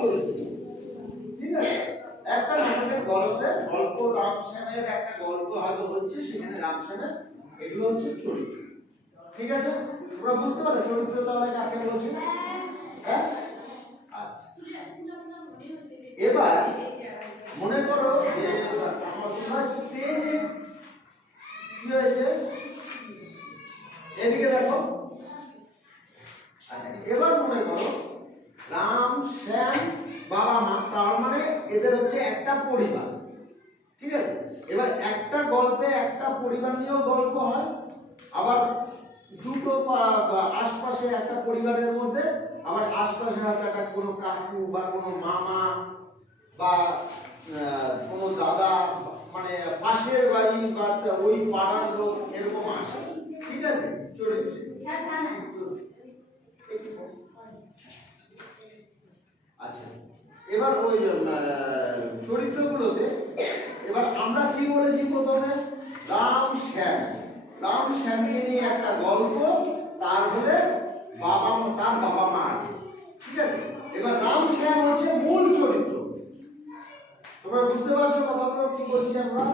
চরিত্র, ঠিক আছে? একটা নাটকের গল্প রামশ্যামের একটা গল্প হয়তো হচ্ছে, সেখানে রামশ্যামের এগুলো হচ্ছে চরিত্র, ঠিক আছে? তোমরা বুঝতে পারলে চরিত্র তাহলে কাকে বলছে? হ্যাঁ, আচ্ছা। এবার মনে করো যে তোমার স্টেজে কি হয়েছে, এদিকে দেখো। আচ্ছা, এবার মনে করো রাম, শ্যাম, বাবা মা, তার মানে এদের হচ্ছে একটা পরিবার, ঠিক আছে? এবার একটা গল্পে একটা পরিবার নিয়েও গল্প হয়, আবার দুটো আশপাশে একটা পরিবারের মধ্যে আবার আশপাশে হয়তো একটা কোনো কাকু বা কোনো মামা বা কোনো দাদা, মানে পাশের বাড়ি বা ওই পাড়ার লোক এরকম আসে, ঠিক আছে? চলেছে। আচ্ছা, এবার ওই চরিত্রগুলোতে এবার আমরা কি বলেছি প্রথমে? রাম শ্যাম, রাম শ্যামকে নিয়ে একটা গল্প, তার হলে তার বাবা মা আছে, ঠিক আছে? এবার রাম শ্যাম হচ্ছে মূল চরিত্র। তোমরা বুঝতে পারছো কথাগুলো কি বলছি আমরা?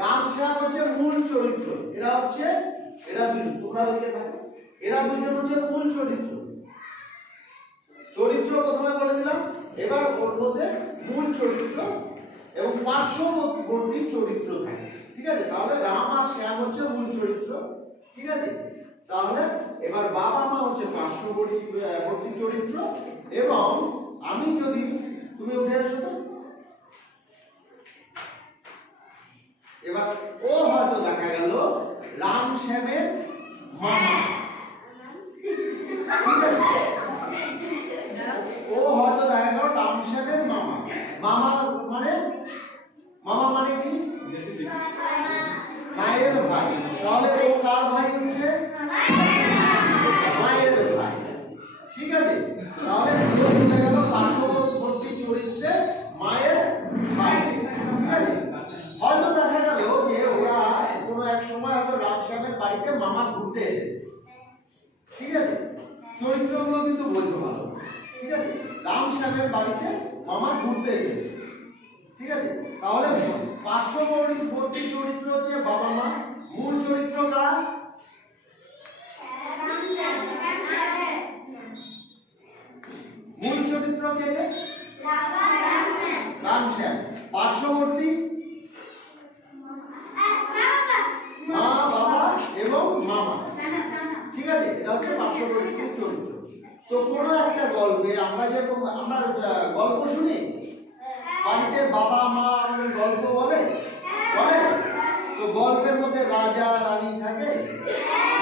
রাম শ্যাম হচ্ছে মূল চরিত্র, এরা দুজন, তোমরা ওদিকে থাকো, এরা দুজন হচ্ছে মূল চরিত্র। চরিত্র প্রথমে বলে দিলাম, এবার ওর মধ্যে মূল চরিত্র এবং পার্শ্ববর্তী চরিত্র থাকে, ঠিক আছে? তাহলে রাম আর শ্যাম হচ্ছে মূল চরিত্র, ঠিক আছে? তাহলে এবার বাবা মা হচ্ছে পার্শ্ববর্তী চরিত্র। এবং আমি যদি, তুমি উঠে এসো তো, এবার ও হয়তো দেখা গেল রাম শ্যামের মামা, ঠিক আছে? ও হয়তো দেখা গেল রাম শ্যামের মামা। মামা মানে কি? মায়ের ভাই। তাহলে ও কার ভাই হচ্ছে? মায়ের ভাই, ঠিক আছে? তাহলে বুঝে গেল পার্শ্ববর্তী চরিত্রে মায়ের ভাই, ঠিক আছে? হয়তো দেখা গেল যে ওরা কোনো এক সময় হয়তো রাম শ্যামের বাড়িতে মামা ঘুরতে এসেছে, ঠিক আছে? চরিত্রগুলো কিন্তু বলতে ভালো, ঠিক আছে? রাম শ্যামের বাড়িতে মামা ঘুরতে এসেছে, ঠিক আছে? তাহলে পার্শ্ববর্তী চরিত্র হচ্ছে বাবা মা, মূল চরিত্র কারা? মূল চরিত্র কে? রাম শ্যাম। পার্শ্ববর্তী মা, বাবা এবং মামা, ঠিক আছে? এটা হচ্ছে পার্শ্ববর্তী চরিত্র। তো কোনো একটা গল্পে আমরা গল্প শুনি, বাড়িতে বাবা মা আমাদের গল্প বলে, তো গল্পের মধ্যে রাজা রানী থাকে,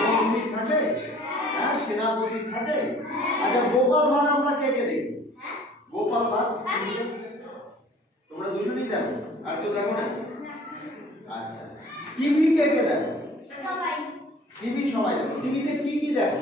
মন্ত্রী থাকে, হ্যাঁ, সেনাপতি থাকে। আচ্ছা, গোপাল ভাঁড় আমরা কে দেখি? গোপাল ভাঁড় তোমরা দুজনই দেখো, আর কেউ দেখো না? আচ্ছা, টিভি কে দেখো? টিভি সবাই দেখো। টিভিতে কি দেখো?